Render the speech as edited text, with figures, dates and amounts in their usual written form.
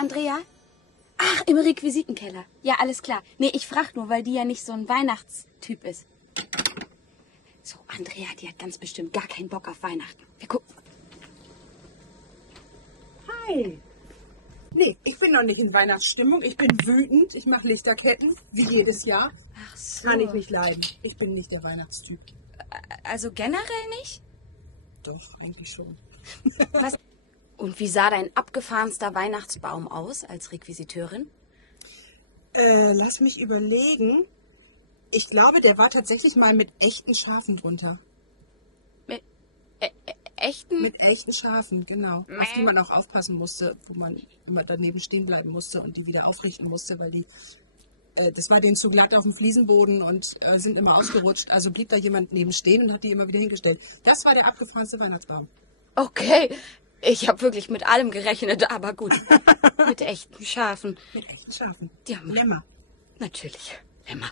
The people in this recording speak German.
Andrea? Ach, im Requisitenkeller. Ja, alles klar. Nee, ich frag nur, weil die ja nicht so ein Weihnachtstyp ist. So, Andrea, die hat ganz bestimmt gar keinen Bock auf Weihnachten. Wir gucken. Hi. Nee, ich bin noch nicht in Weihnachtsstimmung. Ich bin wütend. Ich mache Lichterketten, wie jedes Jahr. Ach so. Kann ich nicht leiden. Ich bin nicht der Weihnachtstyp. Also generell nicht? Doch, eigentlich schon. Was? Und wie sah dein abgefahrenster Weihnachtsbaum aus als Requisiteurin? Lass mich überlegen. Ich glaube, der war tatsächlich mal mit echten Schafen drunter. Mit echten? Mit echten Schafen, genau. Auf die man auch aufpassen musste, wo man immer daneben stehen bleiben musste und die wieder aufrichten musste, weil die, das war denen zu glatt auf dem Fliesenboden und sind immer ausgerutscht. Also blieb da jemand neben stehen und hat die immer wieder hingestellt. Das war der abgefahrenste Weihnachtsbaum. Okay, ich habe wirklich mit allem gerechnet, aber gut. Mit echten Schafen. Mit echten Schafen. Ja, Lämmer. natürlich, Lämmer.